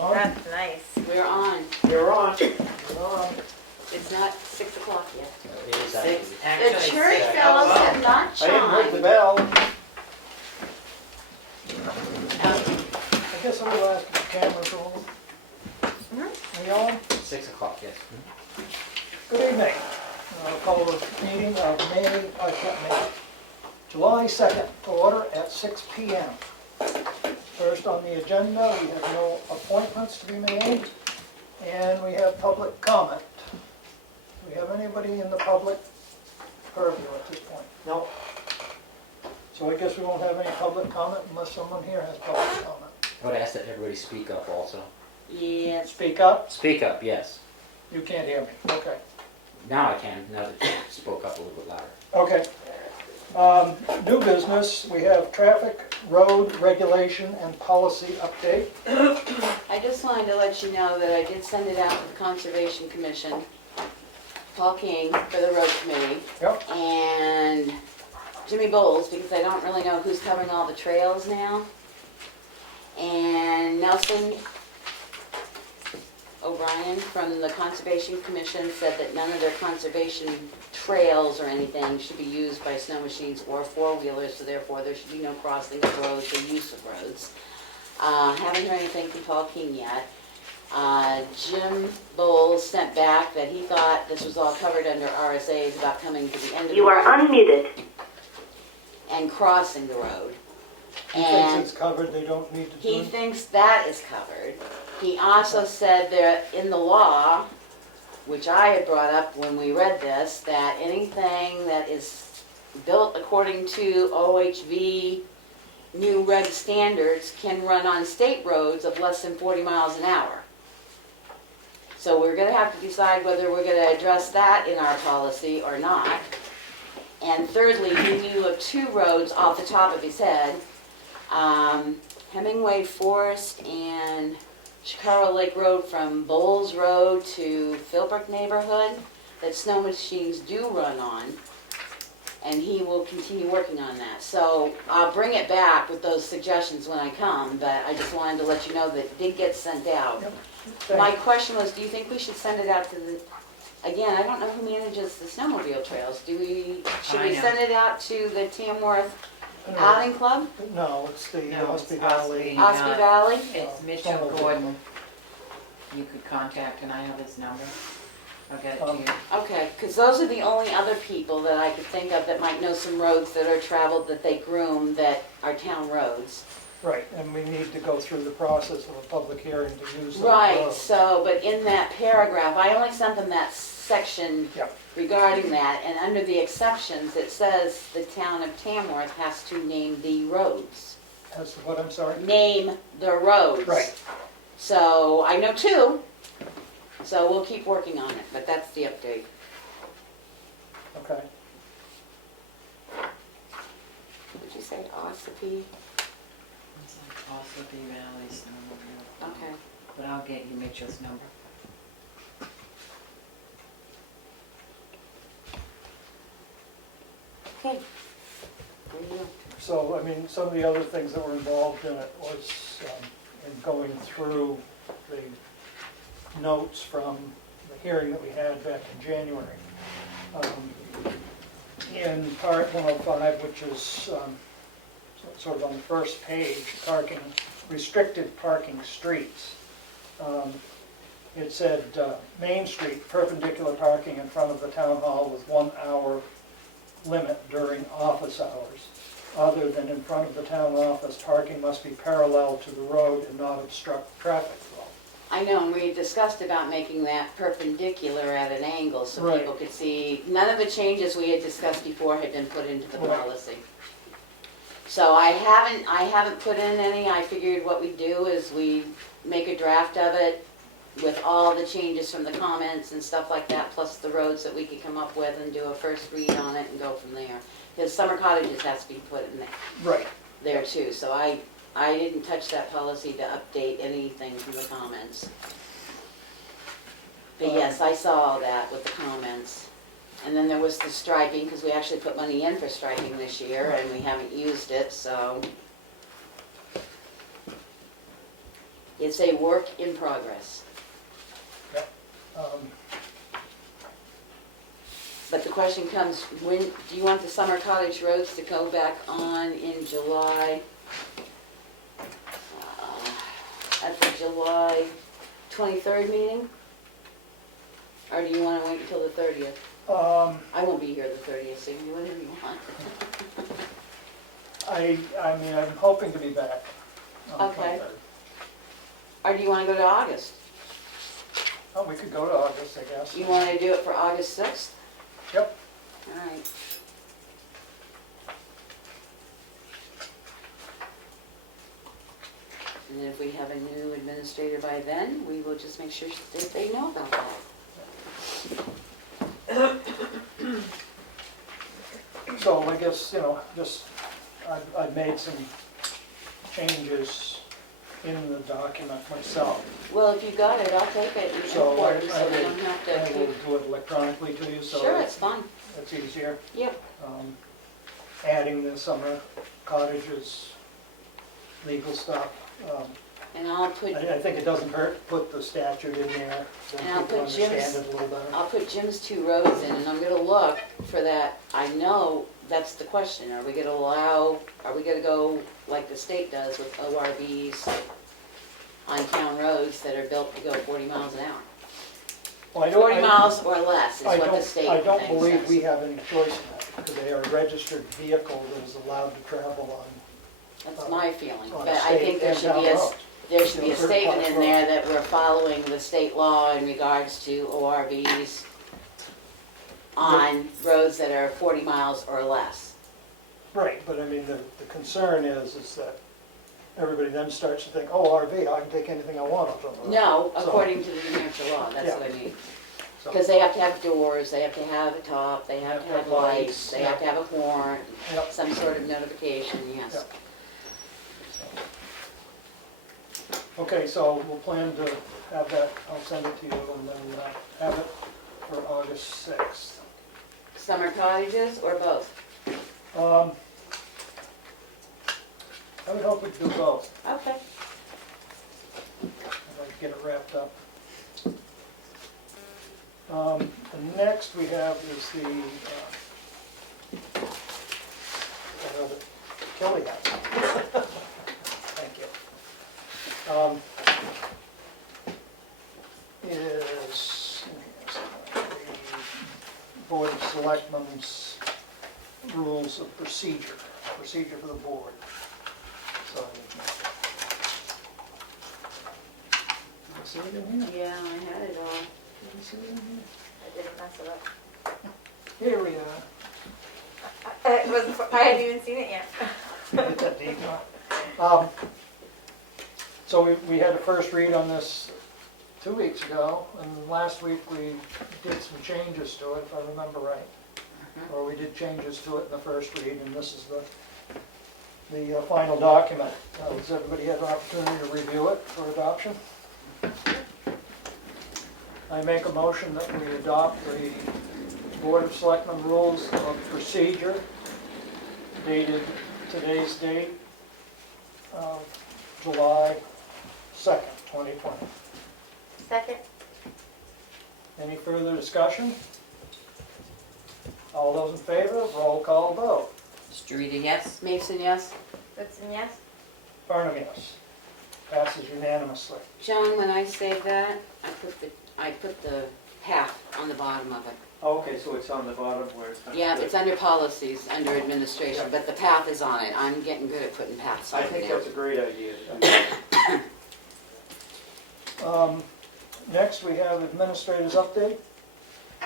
on? That's nice. We're on. You're on. We're on. It's not 6 o'clock yet. It is Six. actually. The Actually, church six. bells Oh. have not I didn't ring the chimed. bell. Um, I guess I'm gonna ask the camera to hold. Are you on? 6 o'clock, yes. Good evening. I'll call the meeting of July 2nd to order at 6 p.m. First on the agenda, we have no appointments to be made, and we have public comment. Do we have anybody in the public purview at this point? No. So I guess we won't have any public comment unless someone here has public comment. I would ask that everybody speak up also. Yes. Speak up. Speak up, yes. You can't hear me. Okay. Now I can, now that you spoke up a little bit louder. Okay. New business, we have traffic, road regulation, and policy update. I just wanted to let you know that I did send it out to the Conservation Commission, Paul King for the road committee, Yep. and Jimmy Bowles, because I don't really know who's covering all the trails now. And Nelson O'Brien from the Conservation Commission said that none of their conservation trails or anything should be used by snow machines or four-wheelers, so therefore there should be no crossing of roads or use of roads. Haven't heard anything from Paul King yet. Jim Bowles sent back that he thought this was all covered under RSA's about coming to the end of the You are road unmuted. and crossing the road. He thinks it's covered, they don't need to do He it. thinks that is covered. He also said that in the law, which I had brought up when we read this, that anything that is built according to OHV new reg standards can run on state roads of less than 40 miles an hour. So we're gonna have to decide whether we're gonna address that in our policy or not. And thirdly, he knew of two roads off the top of his head, Hemingway Forest and Chicago Lake Road from Bowles Road to Philbrook neighborhood that snow machines do run on, and he will continue working on that. So I'll bring it back with those suggestions when I come, but I just wanted to let you know that it did get sent out. Yep. My question was, do you think we should send it out to the, again, I don't know who manages the snowmobile trails. Should we send it out to the Tamworth Outing Club? No, it's the No, it's Ospey Valley. Ospey Valley? It's Mitchell Gordon. You could contact, and I have his number. I'll get it to you. Okay, because those are the only other people that I could think of that might know some roads that are traveled, that they groom, that are town roads. Right, and we need to go through the process of a public hearing to use those Right, roads. so, but in that paragraph, I only sent them that section Yep. regarding that, and under the exceptions, it says the town of Tamworth has to name the roads. As to what, I'm sorry? Name the roads. Right. So, I know two, so we'll keep working on it, but that's the update. Okay. Would you say Ossipee? It's like Ossipee Valley Snowmobile. Okay. But I'll get you Mitchell's number. Okay. There you go. So, I mean, some of the other things that were involved in it was in going through the notes from the hearing that we had back in January. In part 105, which is sort of on the first page, parking, restricted parking streets. It said Main Street, perpendicular parking in front of the town hall with 1 hour limit during office hours. Other than in front of the town office, parking must be parallel to the road and not obstruct traffic flow. I know, and we discussed about making that perpendicular at an angle so Right. people could see. None of the changes we had discussed before had been put into the Right. policy. So I haven't put in any. I figured what we do is we make a draft of it with all the changes from the comments and stuff like that, plus the roads that we could come up with, and do a first read on it and go from there. Because summer cottages has to be put in there too, so I didn't touch that policy to update anything from the comments. But yes, I saw all that with the comments. And then there was the striping, because we actually put money in for striping this year, and we haven't used it, so. It's a work in progress. Um, But the question comes, when, do you want the summer cottage roads to go back on in July? At the July 23rd meeting? Or do you want to wait until the 30th? I won't be here the 30th, so you can do whatever you want. I mean, I'm hoping to be back on the Okay. 23rd. Or do you want to go to August? Oh, we could go to August, I guess. You want to do it for August 6th? Yep. All right. And if we have a new administrator by then, we will just make sure that they know about that. So I guess, just, I've made some changes in the document myself. Well, if you got it, I'll take it and So import it so we don't have I will to. do it electronically to you, so Sure, it's fine. it's easier. Yep. Adding the summer cottages, legal stuff. And I'll put, I think it doesn't hurt to put the statute in there, so And I'll people put Jim's- understand it a little better. I'll put Jim's 2 roads in, and I'm gonna look for that. I know that's the question. Are we gonna go like the state does with ORVs on town roads that are built to go 40 miles an hour? Well, I don't- 40 miles or less is I what the don't- state I don't thing believe says. we have any choice in that, because they are a registered vehicle that is allowed to travel That's my feeling, on but a I state think there and should town be road. there should be a Certain statement parts in there that we're following the state law in regards to ORVs on roads that are 40 miles or less. Right, but I mean, the concern is that everybody then starts to think, oh, RV, I can take anything I want off of the road. No, So- according to the New Hampshire law, that's what I mean. so- Because they have to have doors, they have to have a top, they have to have lights, they have to have a horn, Yep. some sort of notification, yes. Yep. Okay, so we'll plan to have that, I'll send it to you, and then have it for August 6th. Summer cottages or both? I would hope we'd do both, Okay. if I could get it wrapped up. The next we have is the Kelly House. Thank you. Is the Board of Selectmen's rules of procedure for the board. So, did I see it in here? Yeah, I had it all. Did I see it in here? I didn't mess it up. Here we are. It wasn't, I hadn't even seen it yet. Get that deep, huh? So we had a first read on this 2 weeks ago, and last week we did some changes to it, if I remember right. Or we did changes to it in the first read, and this is the final document. Does everybody have an opportunity to review it for adoption? I make a motion that we adopt the Board of Selectmen Rules of Procedure dated today's date of July 2nd, 2020. Second? Any further discussion? All those in favor, roll call vote. Streeter, yes? Mason, yes? Whitson, yes? Barnum, yes. Passes unanimously. John, when I say that, I put the path on the bottom of it. Okay, so it's on the bottom where it's. Yeah, it's under policies, under administration, but the path is on it. I'm getting good at putting paths on I it think now. that's a great idea to do that. Next, we have administrators update.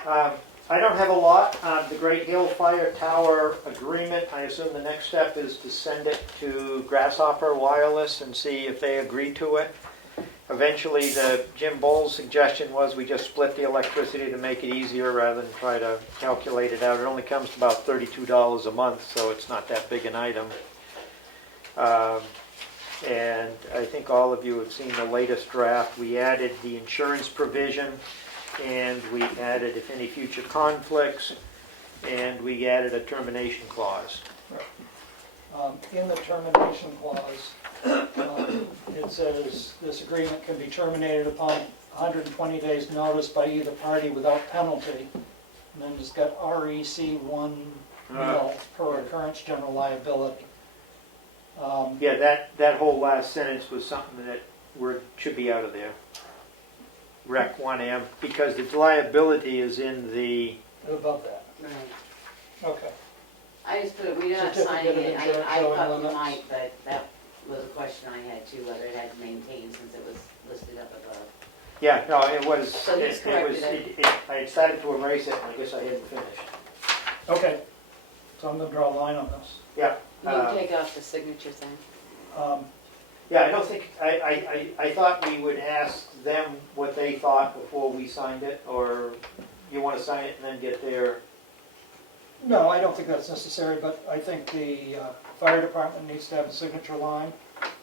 I don't have a lot. The Great Hill Fire Tower agreement, I assume the next step is to send it to Grasshopper Wireless and see if they agree to it. Eventually, Jim Bowles' suggestion was we just split the electricity to make it easier rather than try to calculate it out. It only comes to about $32 a month, so it's not that big an item. And I think all of you have seen the latest draft. We added the insurance provision, and we added if any future conflicts, and we added a termination clause. In the termination clause, It says, this agreement can be terminated upon 120 days' notice by either party without penalty. And then it's got REC 1 mil per occurrence general liability. Yeah, that whole last sentence was something that should be out of there. Rec 1M, because the liability is in the, Above that, Right. okay. I just put it, we're not Certificate signing of it, insurance I showing thought we limits. might, but that was a question I had too, whether it had to maintain since it was listed up above. yeah, no, it was, So he's corrected I had started to erase it, and I guess I hadn't finished. Okay, so I'm gonna draw a line on this. Yeah. You can take off the signature thing. Yeah, I don't think, I thought we would ask them what they thought before we signed it, or you want to sign it and then get their, No, I don't think that's necessary, but I think the fire department needs to have a signature line,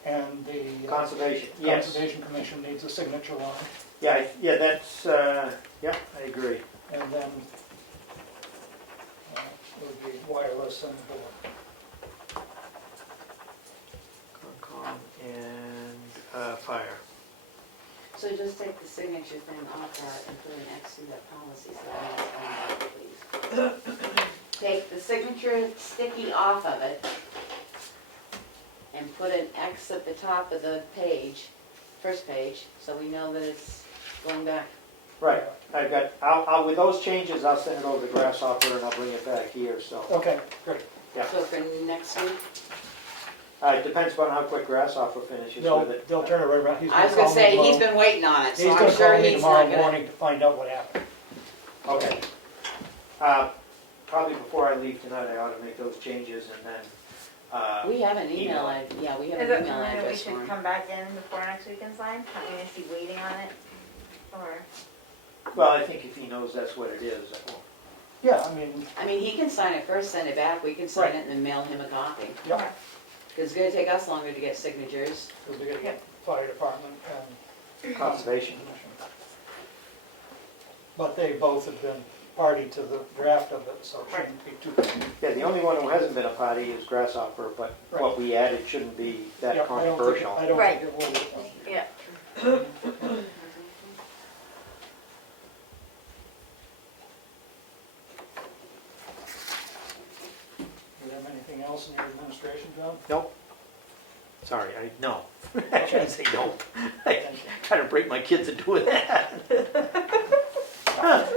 and the conservation, yes. Conservation Commission needs a signature line, Yeah, yeah, that's, yeah, I agree. and then it would be wireless and board. Concom and fire. So just take the signature thing off that and put an X through that policy so I don't please. Take the signature sticky off of it and put an X at the top of the page, first page, so we know that it's going back. Right, I've got, I'll, with those changes, I'll send it over to Grasshopper and I'll bring it back here, so. Okay, great. Yeah. So for next week, It depends upon how quick Grasshopper finishes with it. They'll turn it right around. He's I was call gonna me say, tomorrow. he's been waiting on it, He's so I'm gonna sure call me he's tomorrow not gonna. morning to find out what happened. Okay. Probably before I leave tonight, I ought to make those changes and then, We have an email, email. yeah, we have Is an it email something that we address for should him. come back in before next week and sign? Not even is he waiting on it? Or, well, I think if he knows that's what it is, that will. Yeah, I mean, He can sign it first, send it back, we can sign Right. it and then mail him a copy. yeah, Cause it's gonna take us longer to get signatures. because we gotta get fire department and Conservation. Commission. But they both have been party to the draft of it, so it shouldn't be too. Yeah, the only one who hasn't been a party is Grasshopper, but Right. what we added shouldn't be Yeah, that controversial. I don't Right. think it will. yeah. Do you have anything else in your administration, John? Nope. Sorry, no. I shouldn't say no. I try to break my kids into doing that. Well,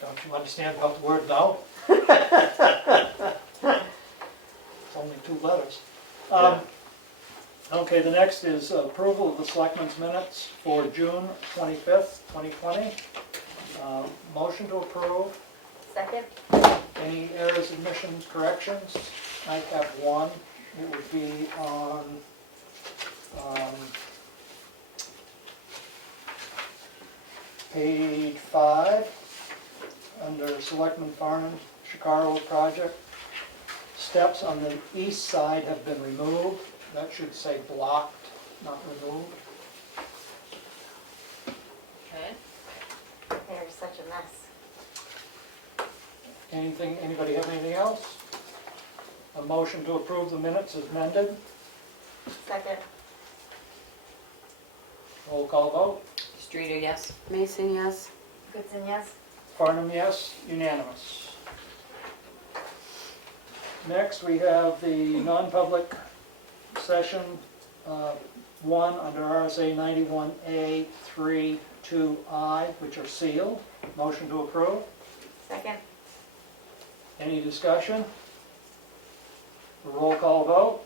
don't you understand about the word no? It's only 2 letters. Okay, the next is approval of the Selectmen's minutes for June 25th, 2020. Motion to approve. Second? Any errors, omissions, corrections? I have one. It would be on page 5, under Selectmen Farnham, Chicago project. Steps on the east side have been removed. That should say blocked, not removed. Okay. They're such a mess. Anybody have anything else? A motion to approve the minutes is amended. Second? Roll call vote. Streeter, yes? Mason, yes? Goodson, yes? Farnham, yes. Unanimous. Next, we have the non-public session 1 under RSA 91A 3, 2I, which are sealed. Motion to approve. Second? Any discussion? Roll call vote.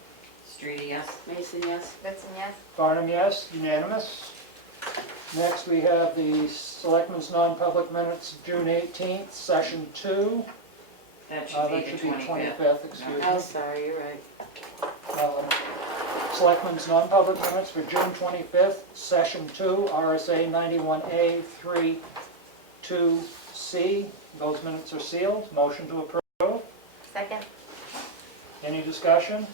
Streeter, yes? Mason, yes? Goodson, yes? Farnham, yes. Unanimous. Next, we have the Selectmen's non-public minutes, June 18th, session 2. That That should should be be the 25th. 25th, excuse me. Oh, sorry, you're right. Selectmen's non-public minutes for June 25th, Session 2, RSA 91A 3, 2C. Those minutes are sealed. Motion to approve. Second? Any discussion?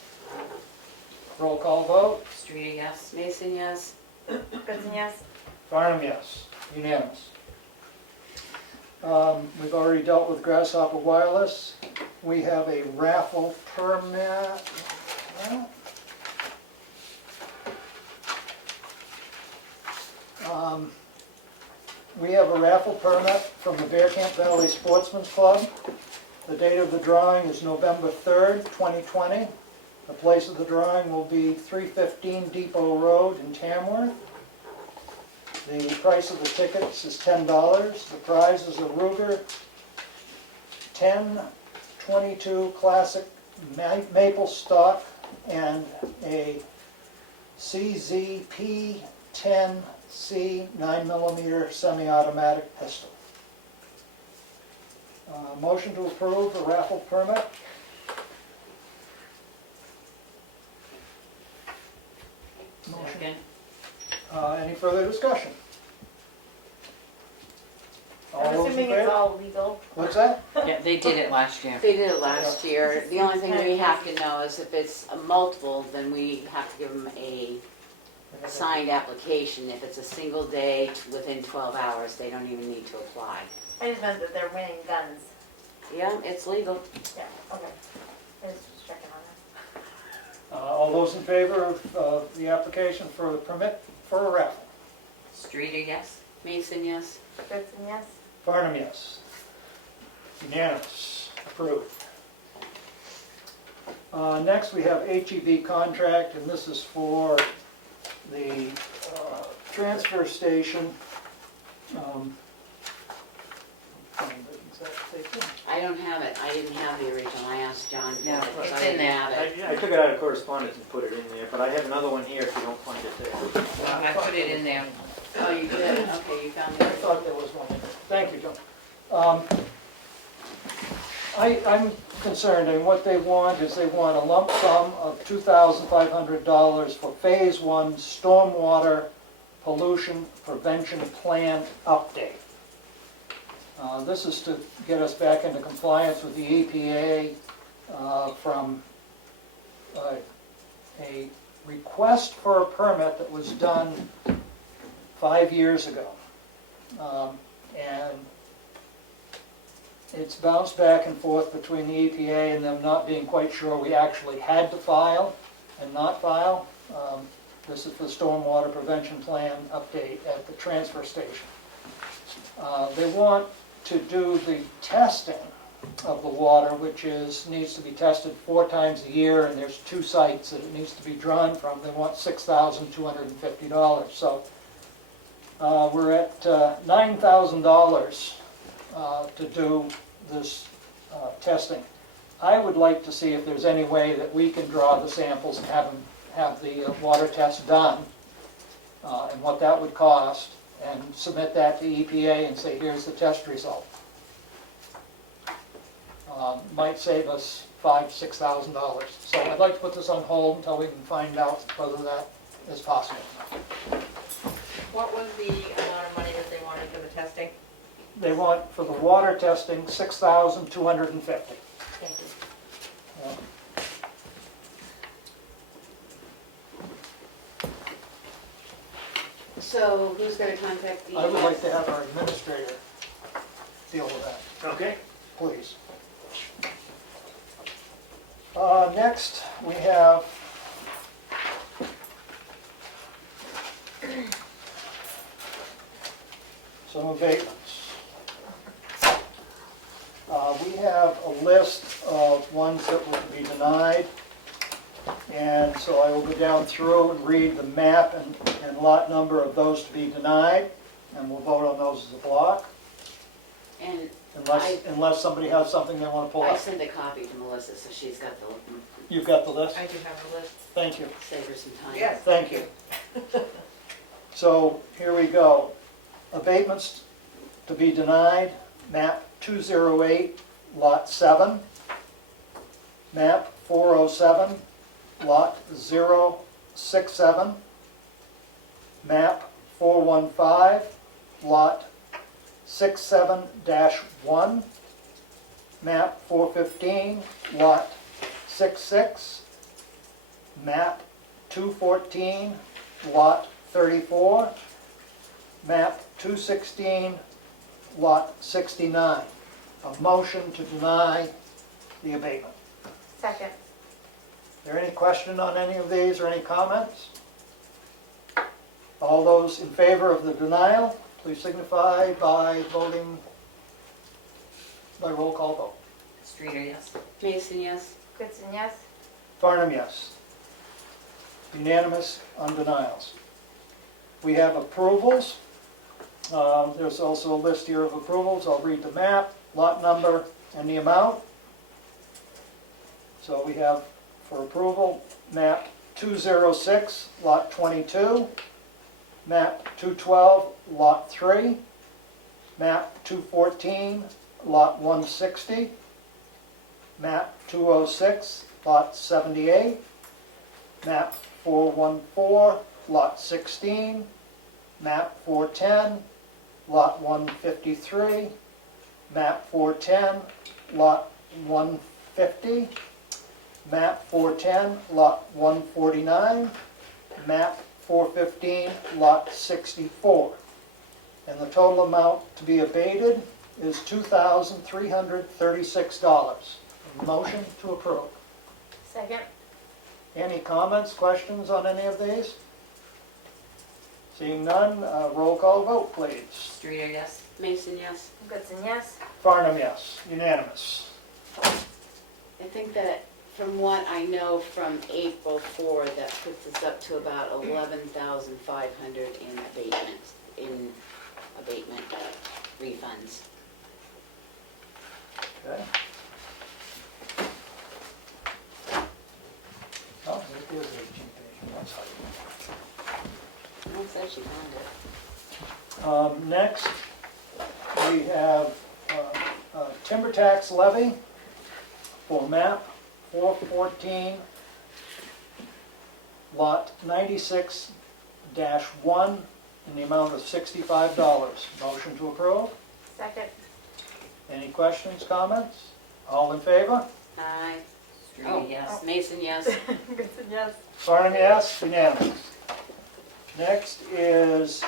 Roll call vote. Streeter, yes? Mason, yes? Goodson, yes? Farnham, yes. Unanimous. We've already dealt with Grasshopper Wireless. We have a raffle permit. We have a raffle permit from the Bear Camp Valley Sportsman's Club. The date of the drawing is November 3rd, 2020. The place of the drawing will be 315 Depot Road in Tamworth. The price of the tickets is $10. The prize is a Ruger 1022 Classic Maple Stock and a CZP 10C 9mm semi-automatic pistol. Motion to approve a raffle permit. Second. Any further discussion? All I'm those in assuming it's favor? all legal. What's that? Yeah, they did it last year. They did it last year. This The only is thing we have to know is if it's a multiple, then we have to give them a signed application. If it's a single day within 12 hours, they don't even need to apply. I just meant that they're winning guns. Yeah, it's legal. Yeah, okay. I was just checking on that. All those in favor of the application for the permit for a raffle? Streeter, yes? Mason, yes? Goodson, yes? Farnham, yes. Unanimous, approved. Next, we have HEB contract, and this is for the transfer station. I don't have it. I didn't have the original. I asked John to No, get it, 'cause it's I in didn't there. have it. I took it out of correspondence and put it in there, but I have another one here if you don't find it there. I put it in there. Oh, you did? Okay, you found I it. thought there was one. Thank you, John. I'm concerned, and what they want is they want a lump sum of $2,500 for Phase 1 Stormwater Pollution Prevention Plan update. This is to get us back into compliance with the EPA from a request for a permit that was done 5 years ago. And it's bounced back and forth between the EPA and them not being quite sure we actually had to file and not file. This is the Stormwater Prevention Plan update at the transfer station. They want to do the testing of the water, which needs to be tested 4 times a year, and there's 2 sites that it needs to be drawn from. They want $6,250. So we're at $9,000 to do this testing. I would like to see if there's any way that we can draw the samples and have the water test done, and what that would cost, and submit that to EPA and say, here's the test result. Might save us $5,000 to $6,000. So I'd like to put this on hold until we can find out whether that is possible. What was the amount of money that they wanted for the testing? They want, for the water testing, $6,250. Thank you. Yeah. So who's going to contact the? I would like to have our administrator deal with that, Okay. please. Next, we have some abatements. We have a list of ones that were to be denied, and so I will go down through and read the map and lot number of those to be denied, and we'll vote on those as a block, And unless somebody has something they want to pull I up. sent a copy to Melissa, so she's got the, You've got the list? I do have a list. Thank you. save her some time. Yes. Thank you. So, here we go. Abatements to be denied, map 208, lot 7. Map 407, lot 067. Map 415, lot 67-1. Map 415, lot 66. Map 214, lot 34. Map 216, lot 69. A motion to deny the abatement. Second. there any question on any of these or any comments? All those in favor of the denial, please signify by voting by roll call vote. Streeter, yes. Mason, yes? Goodson, yes? Farnham, yes. Unanimous on denials. We have approvals. There's also a list here of approvals. I'll read the map, lot number, and the amount. So we have for approval, map 206, lot 22, map 212, lot 3, map 214, lot 160, map 206, lot 78, map 414, lot 16, map 410, lot 153, map 410, lot 150, map 410, lot 149, map 415, lot 64. And the total amount to be abated is $2,336. Motion to approve. Second? Any comments, questions on any of these? Seeing none, roll call vote, please. Streeter, yes. Mason, yes? Goodson, yes? Farnham, yes. Unanimous. I think that from what I know from April 4, that puts us up to about 11,500 in abatements, abatement refunds. Okay. Oh, there is 18 pages. That's how you- Oh, it says she found it. Next, we have timber tax levy for map 414, lot 96-1, in the amount of $65. Motion to approve. Second? Any questions, comments? All in favor? Aye. Streeter, Oh, yes. Mason, yes? Goodson, yes? Farnham, yes. Unanimous. Next is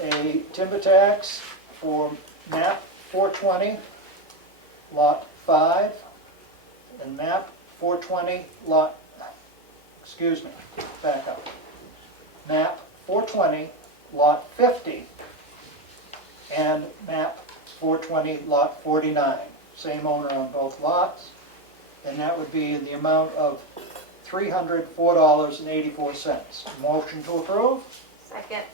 a timber tax for map 420, lot 5, and map 420, lot, excuse me, back up. Map 420, lot 50, and map 420, lot 49. Same owner on both lots, and that would be in the amount of $304.84. Motion to approve. Second?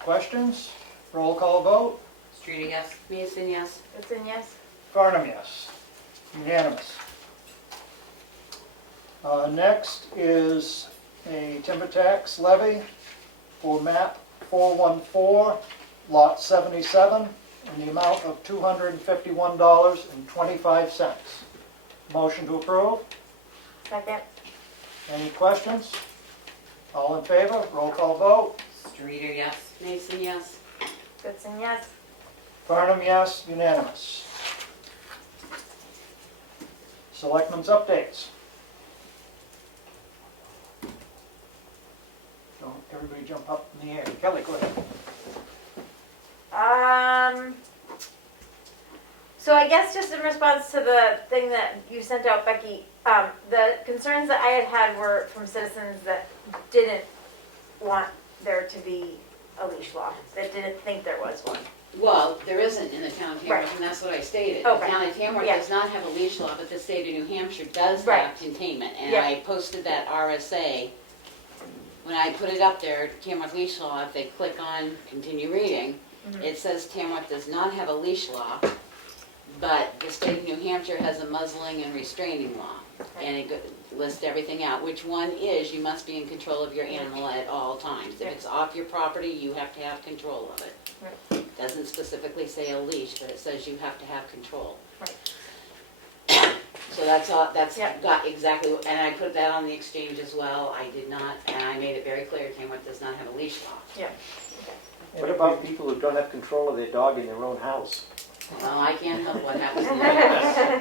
Questions? Roll call vote. Streeter, yes. Mason, yes? Goodson, yes? Farnham, yes. Unanimous. Next is a timber tax levy for map 414, lot 77, in the amount of $251.25. Motion to approve. Second? Any questions? All in favor? Roll call vote. Streeter, yes. Mason, yes? Goodson, yes? Farnham, yes. Unanimous. Selectmen's updates. Don't everybody jump up in the air. Kelly, go ahead. So I guess just in response to the thing that you sent out, Becky, the concerns that I had were from citizens that didn't want there to be a leash law, that didn't think there was one. Well, there isn't in the town of Tamworth, Right. and that's what I stated. Okay. The town of Tamworth Yeah. does not have a leash law, but the state of New Hampshire does Right. have containment. And Yeah. I posted that RSA. When I put it up there, Tamworth leash law, if they click on continue reading, it says Tamworth does not have a leash law, but the state of New Hampshire has a muzzling and restraining law. And it lists everything out. Which one is, you must be in control of your animal at all times. If Yeah. it's off your property, you have to have control of it. Right. Doesn't specifically say a leash, but it says you have to have control. Right. So that's all, that's Yeah. got exactly, and I put that on the exchange as well. I did not, and I made it very clear, Tamworth does not have a leash law. Yeah. What about people who don't have control of their dog in their own house? Well, I can't help what happens in the house.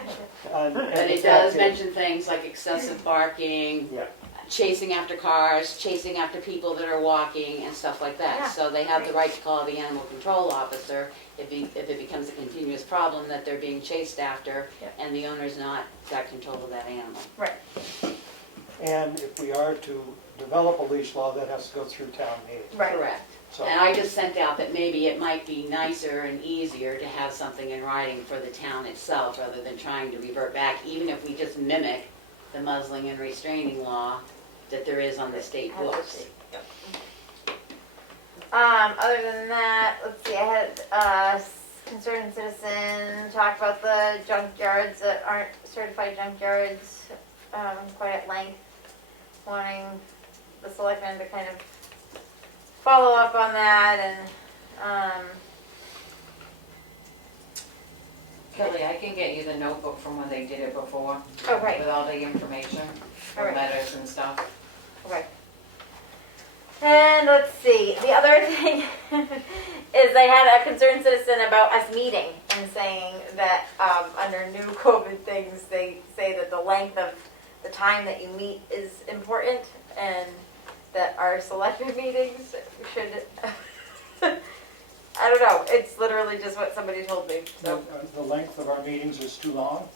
But it does mention things like excessive barking, Yeah. chasing after cars, chasing after people that are walking and stuff like Yeah. that. So they have the right to call the animal control officer if it becomes a continuous problem that they're being chased after Yeah. and the owner's not got control of that animal. Right. And if we are to develop a leash law, that has to go through town meeting. Right. Correct. So, And I just sent out that maybe it might be nicer and easier to have something in writing for the town itself, rather than trying to revert back, even if we just mimic the muzzling and restraining law that there is on the state Has to books. be, yep. Other than that, let's see, I had concerned citizen talk about the junkyards that aren't certified junkyards, quite at length, wanting the selectmen to kind of follow up on that and, Kelly, I can get you the notebook from when they did it before, okay, with all the information, the Alright. letters and stuff. okay. And let's see, the other thing is I had a concerned citizen about us meeting and saying that, under new COVID things, they say that the length of the time that you meet is important and that our selected meetings should, I don't know, it's literally just what somebody told me, so. the length of our meetings is too long.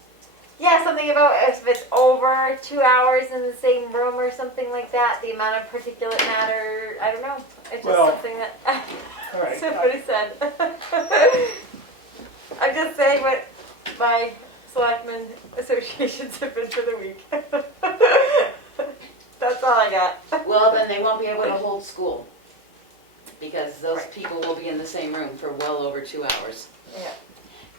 Yeah, something about if it's over 2 hours in the same room or something like that, the amount of particulate matter, I don't know. It's just Well, something that All right, somebody said. I'm just saying what my selectmen associations have been for the week. That's all I got. Well, then they won't be able to hold school, because those Right. people will be in the same room for well over 2 hours. Yeah.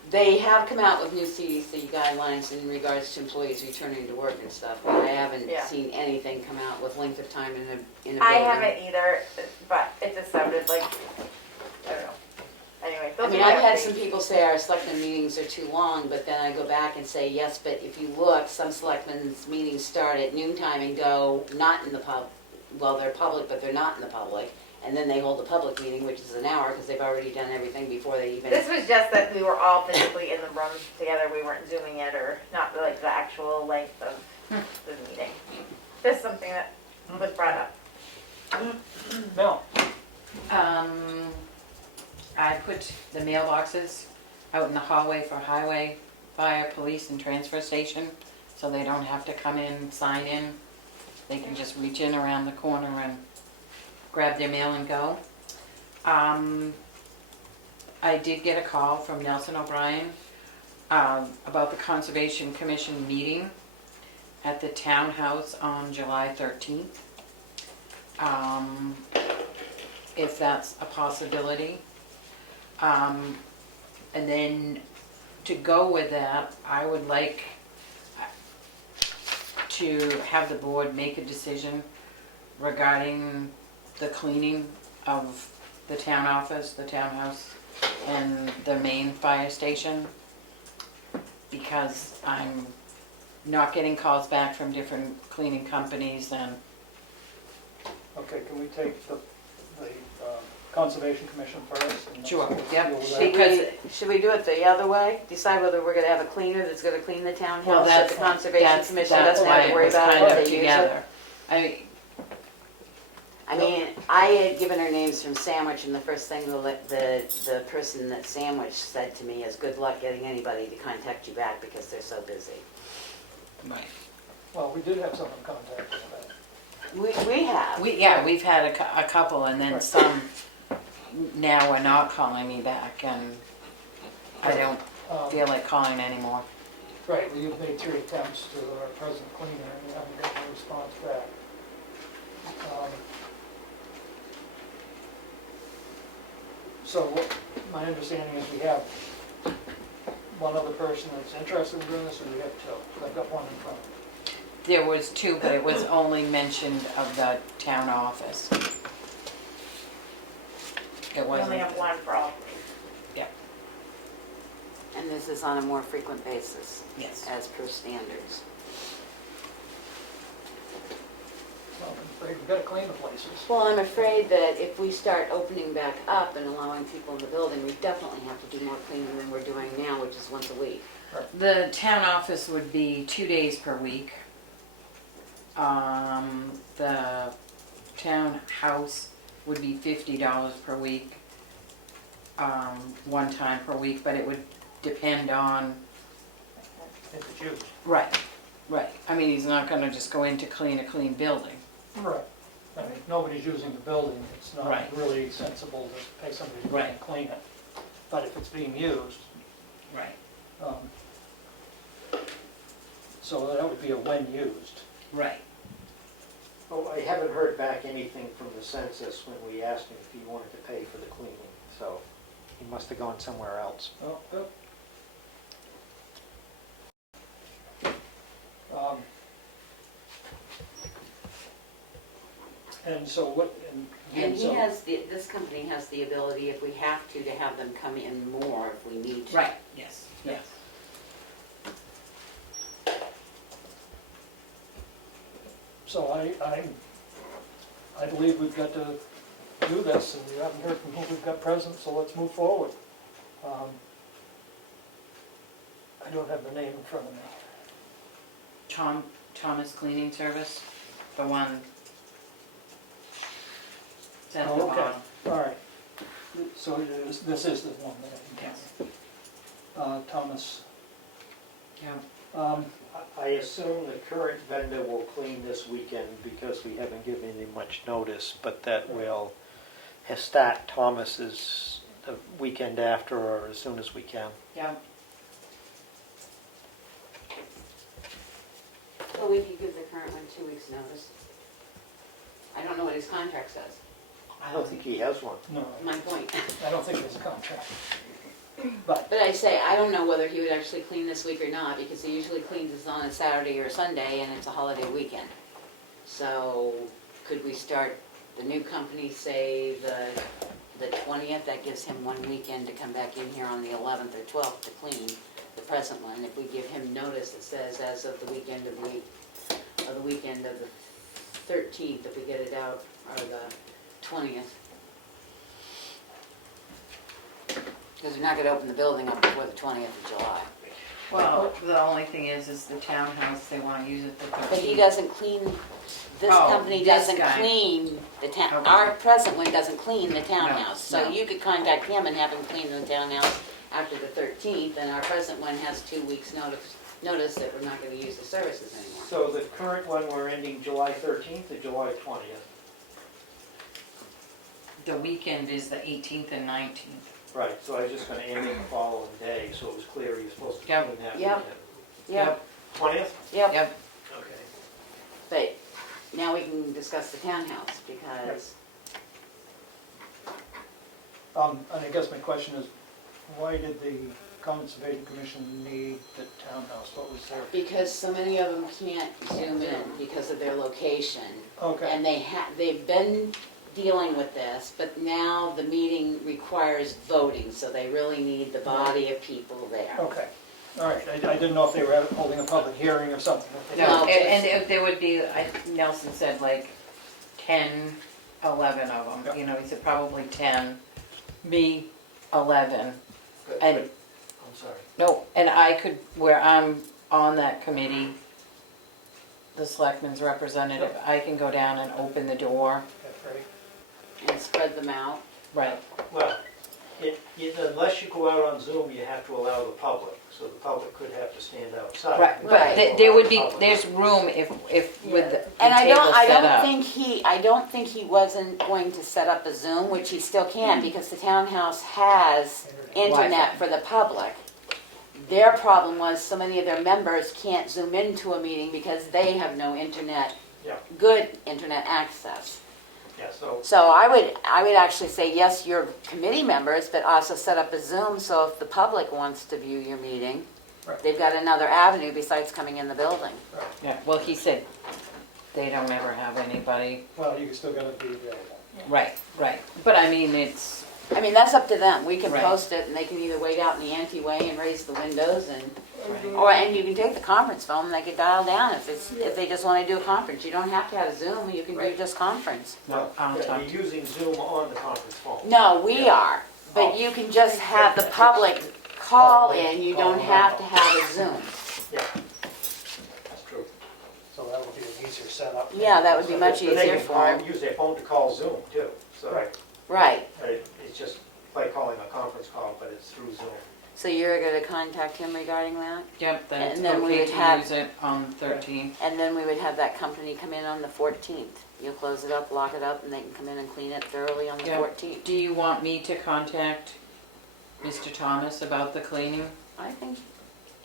They have come out with new CDC guidelines in regards to employees returning to work and stuff, but I haven't Yeah. seen anything come out with length of time in a building. I haven't either, but it just sounded like, I don't know. Anyway, I those mean, are my I've had updates. some people say our selectmen meetings are too long, but then I go back and say, yes, but if you look, some selectmen's meetings start at noontime and go not in the well, they're public, but they're not in the public. And then they hold a public meeting, which is an hour, because they've already done everything before they even. This was just that we were all physically in the room together, we weren't zooming it or not like the actual length of the meeting. Just something that was brought up. Mel, I put the mailboxes out in the hallway for highway, fire, police, and transfer station, so they don't have to come in, sign in. They can just reach in around the corner and grab their mail and go. I did get a call from Nelson O'Brien about the Conservation Commission meeting at the townhouse on July 13th. If that's a possibility. And then to go with that, I would like to have the board make a decision regarding the cleaning of the town office, the townhouse, and the main fire station, because I'm not getting calls back from different cleaning companies and okay, can we take the Conservation Commission first? And Sure, we'll yep. deal with that? Because- Should we do it the other way? Decide whether we're gonna have a cleaner that's gonna clean the well, townhouse, so that's, the Conservation that's, Commission that's doesn't why have to it worry was about kind it, of they use it? together. I mean, I had given her names from Sandwich, and the first thing the person at Sandwich said to me is, good luck getting anybody to contact you back because they're so busy. Right. Well, we did have someone contact us about it. We have. We've had a couple, and then Right. some now are not calling me back, and I don't feel like calling anymore. Right, well, you've made 3 attempts to our present cleaner, and you haven't gotten a response back. So my understanding is we have one other person that's interested in doing this, or we have 2? 'Cause I've got one in front of me. There was 2, but it was only mentioned of the town office. It We only wasn't, have one for all. And this is on a more frequent basis, yes. as per standards. Well, I'm afraid we've got to clean the places. Well, I'm afraid that if we start opening back up and allowing people in the building, we definitely have to do more cleaning than we're doing now, which is once a week. The town office would be 2 days per week. The townhouse would be $50 per week, one time per week, but it would depend on, If it's used. right, Right, I mean, he's not gonna just go in to clean a clean building. Right. I mean, if nobody's using the building, it's not Right. really sensible to pay somebody to come and Right. clean it. But if it's being used, Right. so that would be a when used. Right. Oh, I haven't heard back anything from the census when we asked him if he wanted to pay for the cleaning, so he must have gone somewhere else. Oh, yep. And so what, And he so- has, this company has the ability, if we have to have them come in more if we need to. Right, yes, yes. So I believe we've got to do this, and we haven't heard from who we've got present, so let's move forward. I don't have the name in front of me. Thomas Cleaning Service, the one. It's at the Oh, okay. bottom. All right. So this is the one that I can tell. Thomas. Yeah. I assume the current vendor will clean this weekend because we haven't given him much notice, but that will start Thomas's the weekend after or as soon as we can. Yeah. So we could give the current one 2 weeks' notice. I don't know what his contract says, I don't think he has one. No, my point. I don't think there's a contract. But, But I say, I don't know whether he would actually clean this week or not, because he usually cleans this on a Saturday or Sunday, and it's a holiday weekend. So, could we start the new company, say, the 20th? That gives him 1 weekend to come back in here on the 11th or 12th to clean the present one. If we give him notice that says as of the weekend of the 13th, if we get it out, or the 20th. Because we're not gonna open the building up before the 20th of July. Well, the only thing is the townhouse, they wanna use it the 13th. But he doesn't clean, this Oh, company this doesn't guy. clean the town, Okay. our present one doesn't clean the townhouse. So no. you could contact him and have him clean the townhouse after the 13th, and our present one has 2 weeks' notice that we're not gonna use the services anymore. So the current one, we're ending July 13th or July 20th? The weekend is the 18th and 19th. Right, so I was just gonna end it the following day, so it was clear he was supposed to Yep. clean that Yep. weekend. Yep, 20th? yep. Yep. Okay. But now we can discuss the townhouse, because and I guess my question is, why did the Conservation Commission need the townhouse? What was their, because so many of them can't zoom in because of their location. okay, And they've been dealing with this, but now the meeting requires voting, so they really need the body of people there. okay. All right, I didn't know if they were holding a public hearing or something. No, No, and there would be, Nelson said like 10, 11 of them. Yep. You know, he said probably 10, me 11. Good. And, I'm sorry. no, and I could, where I'm on that committee, the selectmen's representative, I can go down and open the door. That's great. And spread them out. Right. Well, unless you go out on Zoom, you have to allow the public, so the public could have to stand outside. Right, but Right. there would be, there's room if with the And I table set don't up. think he wasn't going to set up a Zoom, which he still can, because the townhouse has internet Wi-Fi. for the public. Their problem was so many of their members can't Zoom into a meeting because they have no internet, Yeah. good internet access. Yeah, so, So I would actually say, yes, you're committee members, but also set up a Zoom, so if the public wants to view your meeting, Right. they've got another avenue besides coming in the building. Yeah, well, he said they don't ever have anybody. Well, you still gotta be available. Right, right. But I mean, it's, I mean, that's up to them. We can Right. post it, and they can either wait out in the entryway and raise the windows, and right. and you can take the conference phone, and they could dial down if they just want to do a conference. You don't have to have Zoom. You can do Right. just conference. No, I'll yeah, talk you're to using Zoom on the conference phone. No, we Yeah. are, but Oh. you can just have the public call in. You don't have to have a Zoom. Yeah, that's true. So that would be an easier setup. Yeah, that would be much But they easier can for call- them. use their phone to call Zoom too, so Right. Right. it's just like calling a conference call, but it's through Zoom. So you're gonna contact him regarding that? Yep, that's And then we okay would to have- use it on 13th. And then we would have that company come in on the 14th. You'll close it up, lock it up, and they can come in and clean it thoroughly on the Yeah. 14th. Do you want me to contact Mr. Thomas about the cleaning? I think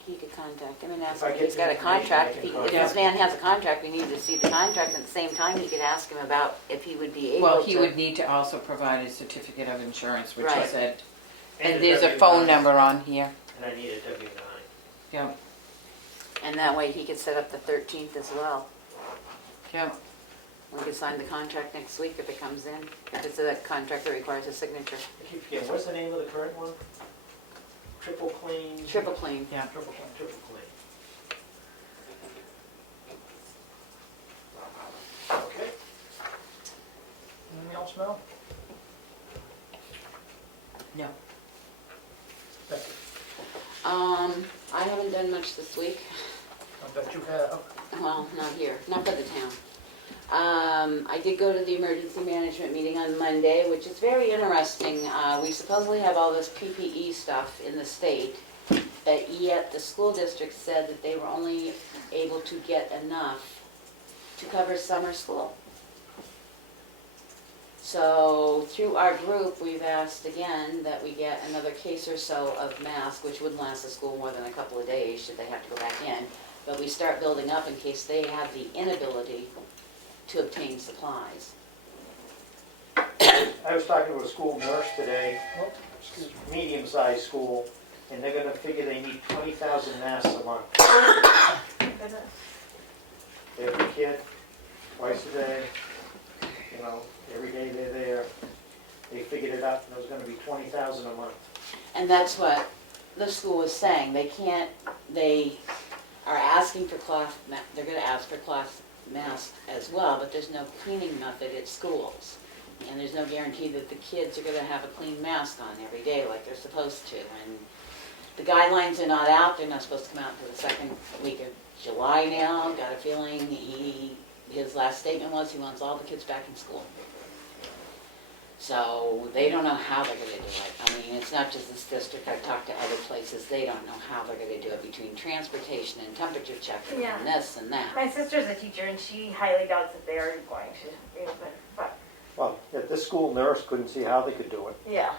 he could contact him and If ask I him if get he's the got a information, I contract. can If contact this man has a contract, we need to see the contract. At the same time, he could ask him about if he would be able Well, to. he would need to also provide a certificate of insurance, which I Right. said. And And a there's a W9. phone number on here. And I need a W-9. Yep, And that way he could set up the 13th as well. yep. We could sign the contract next week if it comes in. If it's a contract that requires a signature. I keep forgetting, what's the name of the current one? Triple clean? Triple clean. Yeah. Triple clean. Okay. Anything else, Mel? No. Becky, I haven't done much this week. I bet you have. Well, not here, not for the town. I did go to the emergency management meeting on Monday, which is very interesting. We supposedly have all this PPE stuff in the state, but yet the school district said that they were only able to get enough to cover summer school. So through our group, we've asked again that we get another case or so of masks, which wouldn't last the school more than a couple of days should they have to go back in. But we start building up in case they have the inability to obtain supplies. I was talking to a school nurse today, Oh, excuse me. medium-sized school, and they're gonna figure they need 20,000 masks a month. Goodness. Every kid, twice a day, you know, every day they're there. They figured it out, and it was gonna be 20,000 a month. And that's what the school was saying. They are asking for cloth, they're gonna ask for cloth masks as well, but there's no cleaning method at schools. And there's no guarantee that the kids are gonna have a clean mask on every day like they're supposed to. And the guidelines are not out, they're not supposed to come out until the second week of July now. Got a feeling his last statement was he wants all the kids back in school. So they don't know how they're gonna do it. I mean, it's not just this district, I've talked to other places, they don't know how they're gonna do it between transportation and temperature checking Yeah. and this and that. My sister's a teacher and she highly doubts that they are going to reopen, but, Well, if this school nurse couldn't see how they could do it. yeah.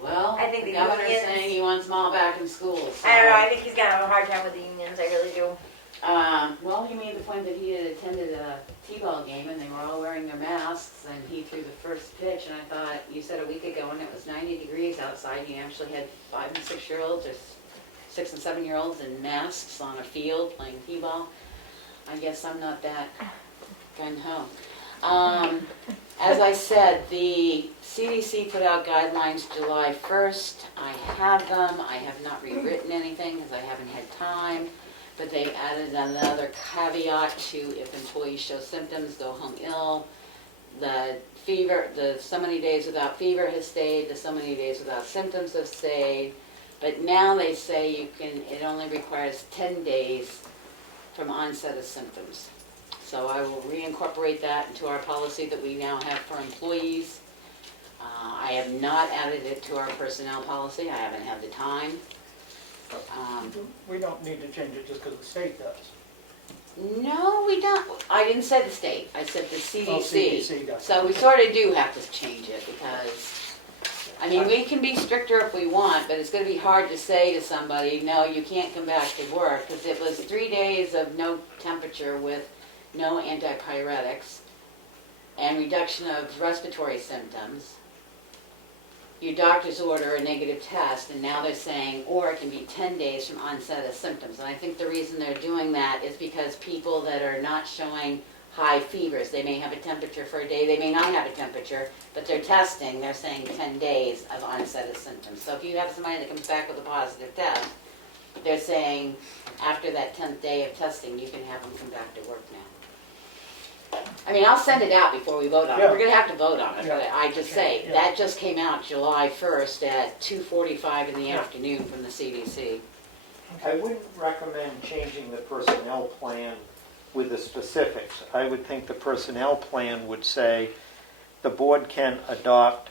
Well, I think the the governor's unions- saying he wants them all back in school, so. I don't know, I think he's gonna have a hard time with the unions, I really do. Well, he made the point that he had attended a T-ball game and they were all wearing their masks and he threw the first pitch and I thought, you said a week ago when it was 90 degrees outside, you actually had 5 and 6 year olds or 6 and 7 year olds in masks on a field playing T-ball. I guess I'm not that gung-ho. As I said, the CDC put out guidelines July 1st. I have them. I have not rewritten anything because I haven't had time. But they added another caveat to if employees show symptoms, go home ill. The fever, the so many days without fever has stayed, the so many days without symptoms have stayed. But now they say you can, it only requires 10 days from onset of symptoms. So I will reincorporate that into our policy that we now have for employees. I have not added it to our personnel policy, I haven't had the time. We don't need to change it just because the state does. No, we don't. I didn't say the state, I said the Oh, CDC. CDC does. So we sort of do have to change it because, I mean, we can be stricter if we want, but it's going to be hard to say to somebody, no, you can't come back to work. Because it was 3 days of no temperature with no antipyretics and reduction of respiratory symptoms. Your doctors order a negative test, and now they're saying, or it can be 10 days from onset of symptoms. And I think the reason they're doing that is because people that are not showing high fevers, they may have a temperature for a day, they may not have a temperature, but they're testing, they're saying 10 days of onset of symptoms. So if you have somebody that comes back with a positive test, they're saying after that 10th day of testing, you can have them come back to work now. I mean, I'll send it out before we vote on it. Yeah. We're going to have to vote on it, but Yeah. I just say, Yeah. that just came out July 1st at 2:45 in the Yeah. afternoon from the CDC. I wouldn't recommend changing the personnel plan with the specifics. I would think the personnel plan would say the board can adopt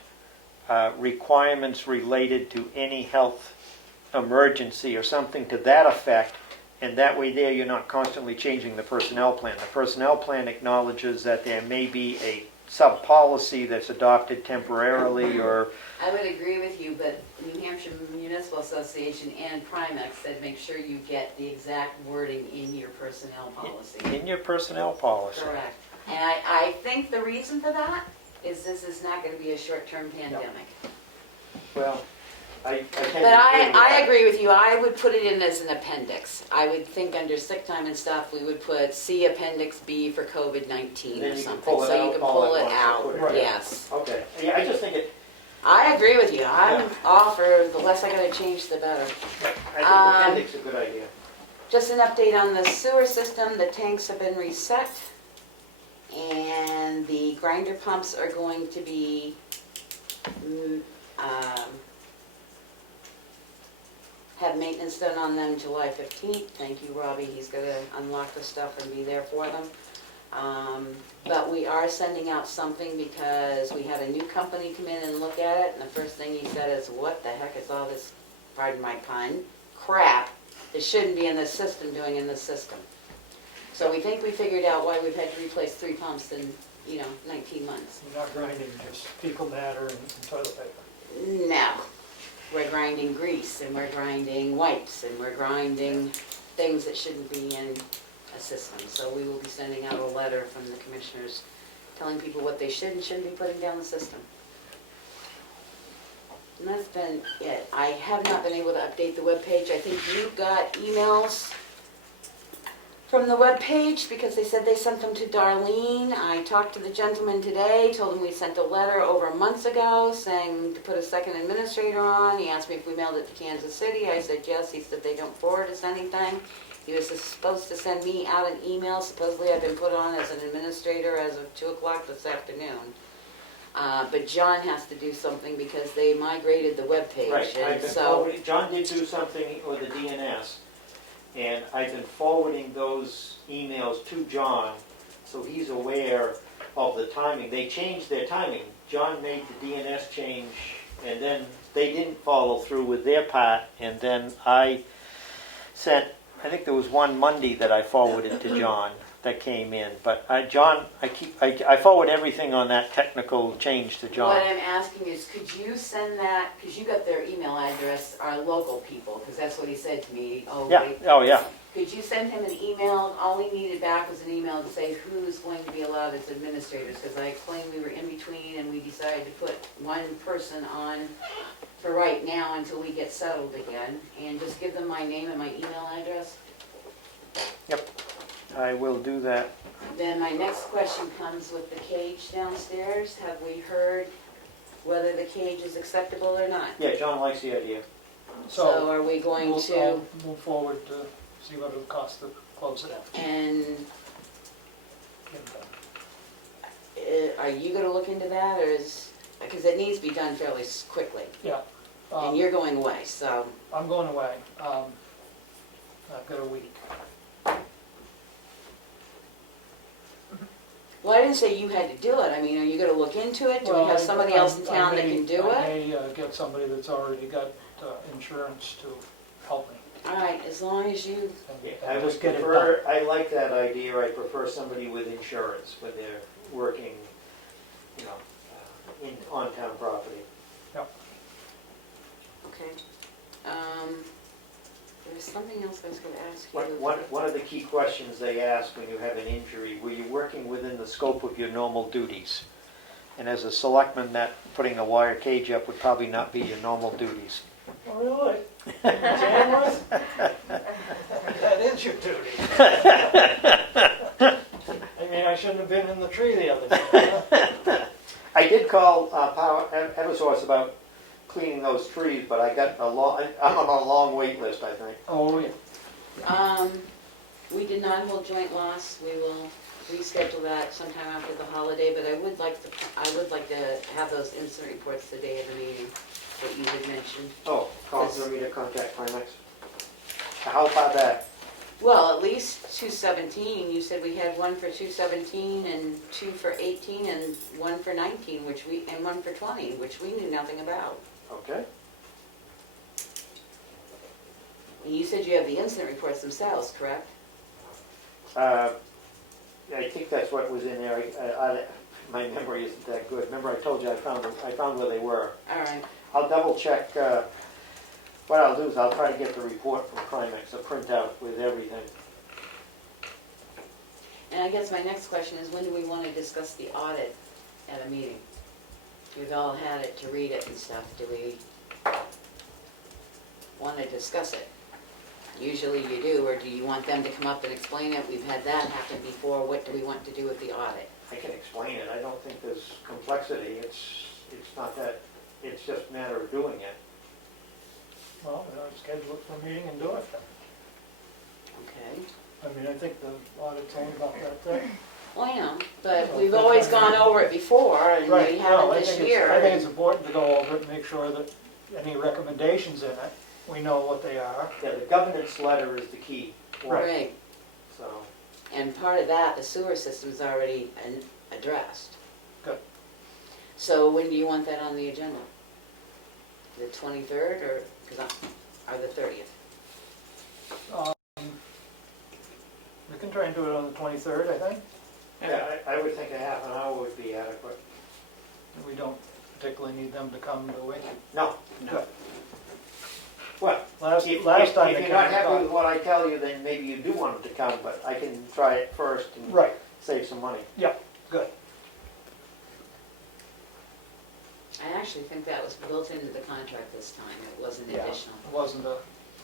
requirements related to any health emergency or something to that effect. And that way there, you're not constantly changing the personnel plan. The personnel plan acknowledges that there may be a sub-policy that's adopted temporarily or, I would agree with you, but New Hampshire Municipal Association and Primex said make sure you get the exact wording in your personnel policy. in your personnel policy. Correct. And I think the reason for that is this is not gonna be a short-term pandemic. Well, I tend to But I that. agree with you, I would put it in as an appendix. I would think under sick time and stuff, we would put C Appendix B for COVID-19 Then or you can something, pull it so you out can all pull at it once and out, put it Right. yes. Okay, yeah, I just think it, I agree with you, I'm all for the less I gotta change, the better. I think appendix is a good idea. Just an update on the sewer system, the tanks have been reset, and the grinder pumps are going to be, have maintenance done on them July 15th. Thank you, Robbie, he's gonna unlock the stuff and be there for them. But we are sending out something because we had a new company come in and look at it, and the first thing he said is, what the heck is all this, pardon my pun, crap that shouldn't be in this system doing in this system? So we think we figured out why we've had to replace 3 pumps in, 19 months. You're not grinding just fecal matter and toilet paper. No, we're grinding grease, and we're grinding wipes, and we're grinding things that shouldn't be in a system. So we will be sending out a letter from the commissioners telling people what they should and shouldn't be putting down the system. And that's been it. I have not been able to update the webpage. I think you got emails from the webpage because they said they sent them to Darlene. I talked to the gentleman today, told him we sent a letter over months ago saying to put a second administrator on. He asked me if we mailed it to Kansas City. I said yes. He said they don't forward us anything. He was supposed to send me out an email. Supposedly I've been put on as an administrator as of 2 o'clock this afternoon. But John has to do something because they migrated the webpage. Right, And I've been so, forwarding, John did do something with the DNS, and I've been forwarding those emails to John, so he's aware of the timing. They changed their timing. John made the DNS change, and then they didn't follow through with their part, and then I sent, I think there was one Monday that I forwarded to John that came in, but John, I forward everything on that technical change to John. what I'm asking is, could you send that, because you got their email address, our local people, because that's what he said to me. Oh, Yeah, wait. oh yeah, Could you send him an email? All we needed back was an email to say who's going to be allowed as administrators, because I claimed we were in between and we decided to put one person on for right now until we get settled again, and just give them my name and my email address. I will do that. Then my next question comes with the cage downstairs. Have we heard whether the cage is acceptable or not? Yeah, John likes the idea. So So are we going we'll to, I'll move forward to see what it'll cost to close it out. and Get it done. are you gonna look into that, or is, because it needs to be done fairly quickly, Yeah. and you're going away, so. I'm going away. I've got a week. Well, I didn't say you had to do it. I mean, are you gonna look into it? Do we Well, have I- somebody else in town that can do I it? may get somebody that's already got insurance to help me. All right, as long as you, Yeah, and I would just get it done. prefer, I like that idea, I prefer somebody with insurance when they're working, on town property. okay. There was something else I was gonna ask you. One of the key questions they ask when you have an injury, were you working within the scope of your normal duties? And as a selectman, that putting a wire cage up would probably not be your normal duties. Oh, really? Tamworth? That is your duty. I mean, I shouldn't have been in the tree the other day. I did call Eversource about cleaning those trees, but I'm on a long wait list, I think. Oh, yeah. We did not hold joint loss. We will reschedule that sometime after the holiday, but I would like to have those incident reports the day of the meeting that you had mentioned. Oh, for me to contact Primex. How about that? Well, at least 217, you said we had one for 217 and 2 for 18 and 1 for 19, and 1 for 20, which we knew nothing about. Okay. You said you have the incident reports themselves, correct? I think that's what was in there. My memory isn't that good. Remember I told you I found where they were. All right. I'll double check, what I'll do is I'll try to get the report from Primex, a printout with everything. And I guess my next question is, when do we want to discuss the audit at a meeting? We've all had it to read it and stuff. Do we want to discuss it? Usually you do, or do you want them to come up and explain it? We've had that happen before. What do we want to do with the audit? I can explain it. I don't think there's complexity. It's not that, it's just a matter of doing it. Well, schedule it for a meeting and do it then. Okay. I mean, I think the audit's only about that thick. Well, I know, but we've always gone over it before, and Right, we no, haven't I this think year. I think it's important to go over it, and make sure that any recommendations in it, we know what they are. Yeah, the governance letter is the key. Right. So, And part of that, the sewer system's already addressed. Good. So when do you want that on the agenda? The 23rd or the 30th? We can try and do it on the 23rd, I think. yeah, I would think a half an hour would be adequate. We don't particularly need them to come, do we? No, Good. no. Well, Last if time they you're not came, happy with what I tell you, then maybe you do want them to come, but I can try it first and right, save some money. good. I actually think that was built into the contract this time. It wasn't Yeah. additional. It wasn't a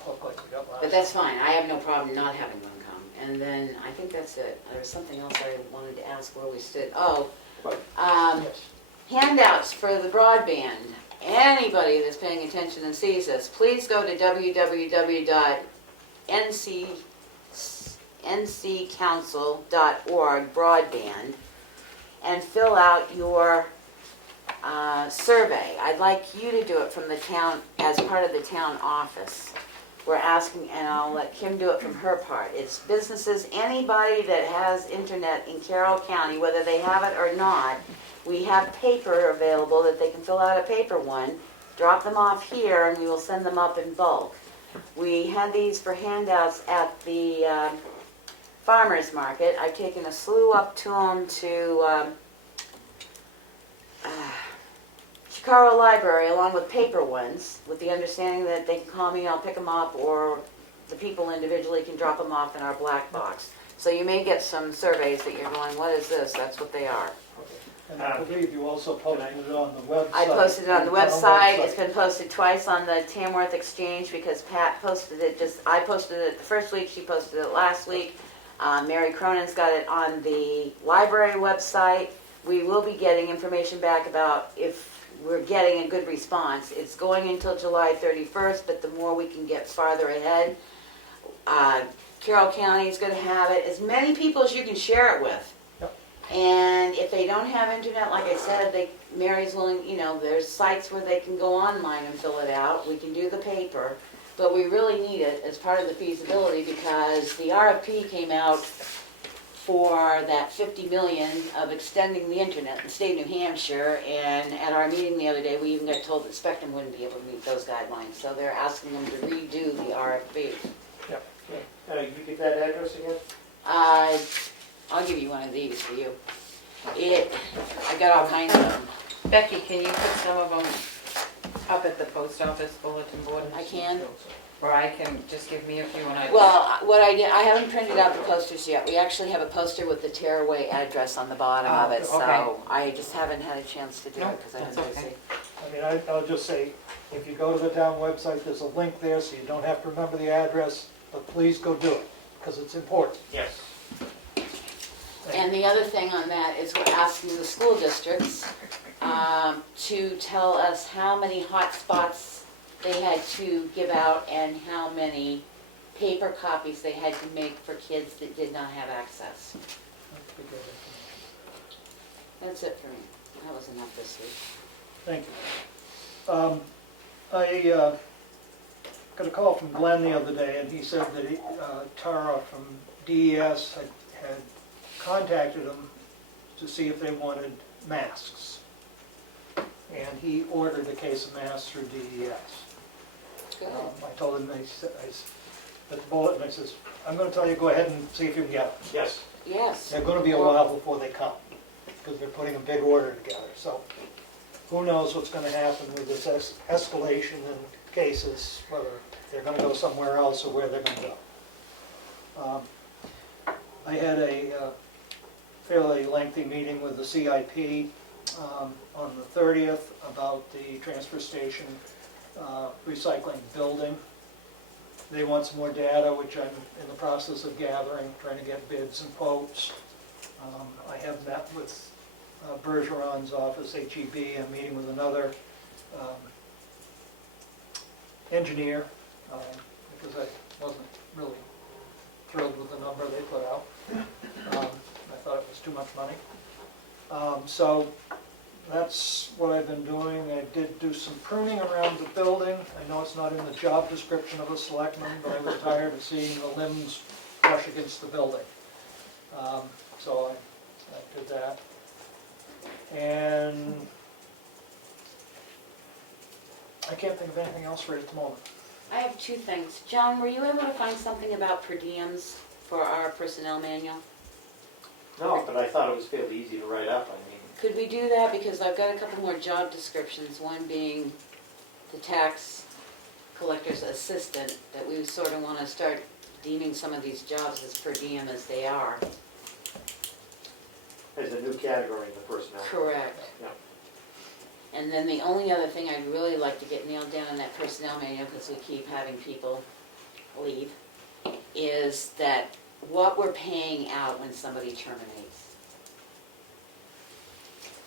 hook like we got last. But that's fine. I have no problem not having them come. And then I think that's it. There was something else I wanted to ask where we stood. Oh, What? Yes. handouts for the broadband. Anybody that's paying attention and sees this, please go to www.ncouncil.org broadband and fill out your survey. I'd like you to do it from the town, as part of the town office. We're asking, and I'll let Kim do it from her part. It's businesses, anybody that has internet in Carroll County, whether they have it or not. We have paper available that they can fill out a paper one, drop them off here, and we will send them up in bulk. We had these for handouts at the farmer's market. I've taken a slew up to them to Chicago Library along with paper ones, with the understanding that they can call me, I'll pick them up, or the people individually can drop them off in our black box. So you may get some surveys that you're going, what is this? That's what they are. And I believe you also posted it on the website. I posted it on the website. It's been posted twice on the Tamworth Exchange because Pat posted it I posted it the first week, she posted it last week. Mary Cronin's got it on the library website. We will be getting information back about if we're getting a good response. It's going until July 31st, but the more we can get farther ahead. Carroll County is going to have it. As many people as you can share it with. And if they don't have internet, like I said, Mary's willing, there's sites where they can go online and fill it out. We can do the paper, but we really need it as part of the feasibility because the RFP came out for that 50 million of extending the internet in the state of New Hampshire, and at our meeting the other day, we even got told that Spectrum wouldn't be able to meet those guidelines, so they're asking them to redo the RFP. You get that address again? I'll give you one of these for you. I got all kinds of them. Becky, can you put some of them up at the post office bulletin board? I can. Or I can, just give me a few and I... Well, what I did, I haven't printed out the posters yet. We actually have a poster with the Tearaway address on the bottom of it, so okay. I just haven't had a chance to do No, it because I've been that's busy. okay. I mean, I'll just say, if you go to the town website, there's a link there, so you don't have to remember the address, but please go do it, because it's important. Yes. And the other thing on that is we're asking the school districts to tell us how many hot spots they had to give out and how many paper copies they had to make for kids that did not have access. That's it for me. That was enough this week. Thank you. I got a call from Glenn the other day, and he said that Tara from DES had contacted him to see if they wanted masks. And he ordered a case of masks through DES. Good. I told him at the bulletin, it says, I'm gonna tell you, go ahead and see if you can get them. Yes. Yes. They're gonna be a while before they come, because they're putting a big order together, so who knows what's gonna happen with this escalation in cases, whether they're gonna go somewhere else or where they're gonna go. I had a fairly lengthy meeting with the CIP on the 30th about the transfer station recycling building. They want some more data, which I'm in the process of gathering, trying to get bids and quotes. I have met with Bergeron's office, HEB. I'm meeting with another engineer because I wasn't really thrilled with the number they put out. I thought it was too much money. So that's what I've been doing. I did do some pruning around the building. I know it's not in the job description of a selectman, but I was tired of seeing the limbs brush against the building. So I did that. And I can't think of anything else right at the moment. I have two things. John, were you able to find something about per diems for our personnel manual? No, but I thought it was fairly easy to write up, I mean. Could we do that? Because I've got a couple more job descriptions, one being the tax collector's assistant, that we sort of want to start deeming some of these jobs as per diem as they are. There's a new category in the personnel. Correct. Yeah. And then the only other thing I'd really like to get nailed down in that personnel manual, because we keep having people leave, is that what we're paying out when somebody terminates.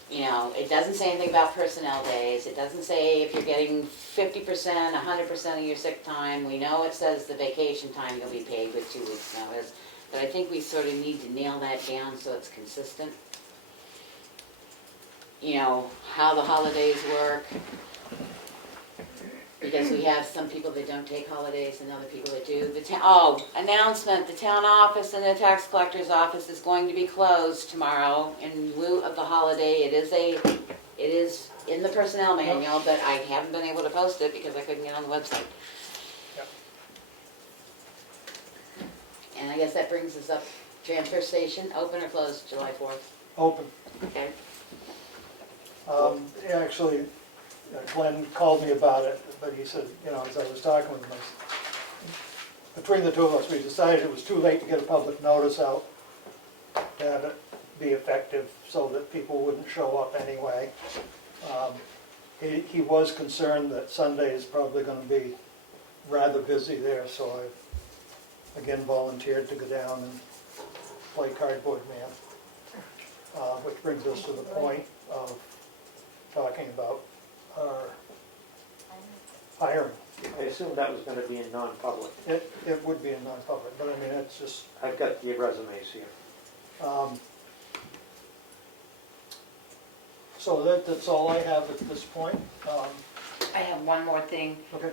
You know, it doesn't say anything about personnel days, it doesn't say if you're getting 50%, 100% of your sick time. We know it says the vacation time you'll be paid with 2 weeks' notice, but I think we sort of need to nail that down so it's consistent. You know, how the holidays work, because we have some people that don't take holidays and other people that do. Announcement, the town office and the tax collector's office is going to be closed tomorrow in lieu of the holiday. It is in the personnel manual, but I haven't been able to post it because I couldn't get on the website. Yep. And I guess that brings us up, transfer station, open or closed July 4th? Open. Okay. Actually, Glenn called me about it, but he said, you know, as I was talking with him, between the two of us, we decided it was too late to get a public notice out to have it be effective so that people wouldn't show up anyway. He was concerned that Sunday is probably going to be rather busy there, so I again volunteered to go down and play cardboard man, which brings us to the point of talking about our hiring. I assumed that was gonna be in non-public. It would be a non-public, but I mean, it's just, I've got the resumes here. so that's all I have at this point. I have one more thing. Okay.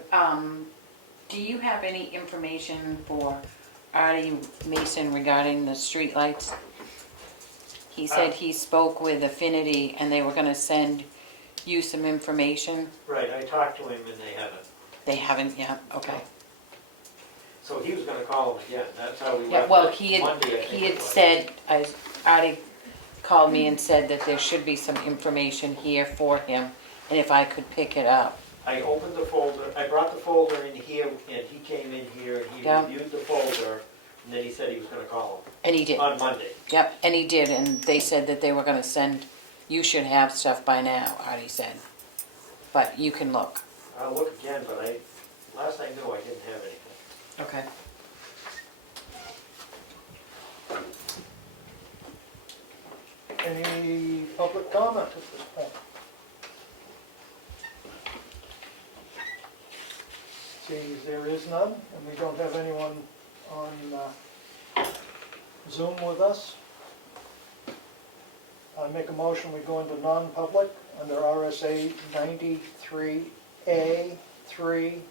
Do you have any information for Artie Mason regarding the streetlights? He said he spoke with Affinity and they were gonna send you some information. Right, I talked to him and they haven't. They haven't yet, okay. So he was gonna call him again, that's how we Yeah, left well, it. he Monday, I had think it was. said, Artie called me and said that there should be some information here for him, and if I could pick it up. I opened the folder, I brought the folder in here, and he came in here and he Yeah. reviewed the folder, and then he said he was gonna call And he him did, on Monday. yep, and he did, and they said that they were gonna send, you should have stuff by now, Artie said. But you can look. I'll look again, but last I knew, I didn't have anything. Okay. Any public comment at this point? See, there is none, and we don't have anyone on Zoom with us. I make a motion, we go into non-public under RSA 93A 3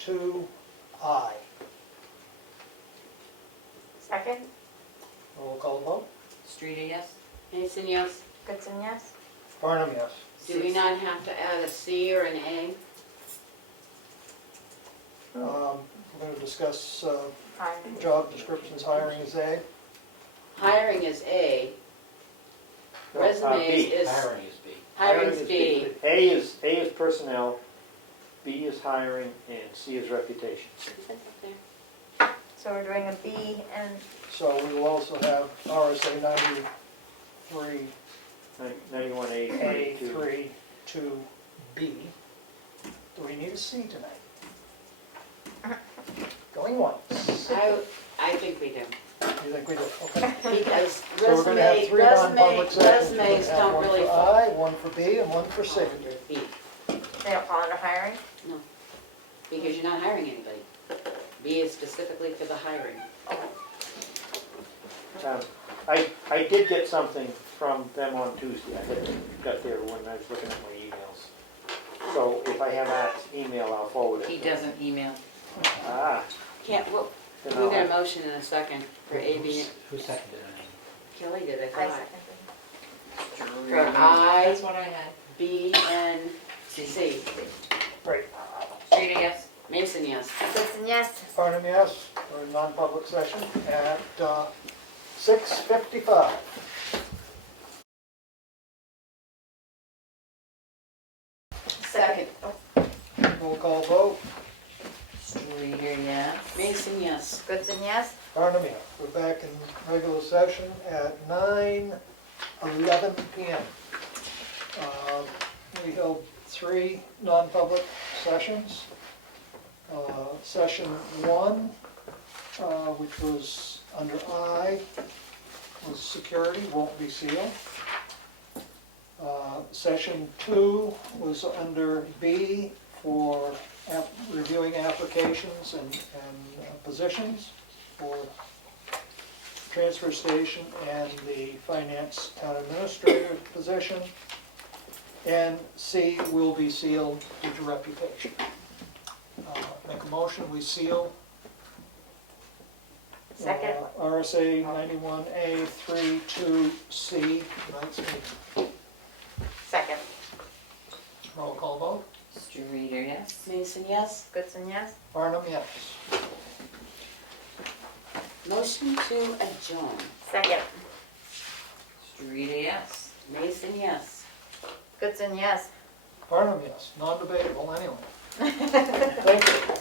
2I. Second, Roll call vote. Streeter, yes? Mason, yes? Goodson, yes? Barnum, yes. Do we not have to add a C or an A? We're gonna discuss Fine. job descriptions, hiring is A. Hiring is A. No, Resumes B. is, Hiring is B. hiring is B. A is personnel, B is hiring, and C is reputation. So we're doing a B and So we will also have RSA 93 91A, A 3, 3 to B. Do we need a C tonight? Going once. I think we do. You think we do? Okay. Because So we're gonna have three non-public sessions. We're gonna resumes have don't one really for fall I, one for B, and one for C. under B. they don't fall under hiring? Because you're not hiring anybody. B is specifically for the hiring. I did get something from them on Tuesday. I got there when I was looking at my emails. So if I have that email, I'll forward it. He doesn't email. Ah, Can't, well, then we'll get a I'll, motion in a second for A, B, Who seconded it? Kelly did, I I thought. seconded. For I, That's what I had. B, and C. Great. Rita, yes? Mason, yes. Dixon, yes. Farnham, yes. We're in non-public session at 6:55. Second. Roll call vote. Streeter, yes? Mason, yes. Goodson, yes. Farnham, yes. We're back in regular session at 9:11 p.m. We held 3 non-public sessions. Session 1, which was under I, was security, won't be sealed. Session 2 was under B for reviewing applications and positions for transfer station and the finance town administrator position. And C will be sealed due to reputation. Make a motion, we seal. Second. RSA 91A 3 to C, tonight's meeting. Second. Roll call vote. Streeter, yes? Mason, yes. Goodson, yes. Farnham, yes. Motion to adjourn. Second. Streeter, yes? Mason, yes. Goodson, yes. Farnham, yes. Non-debatable anyway. Thank you.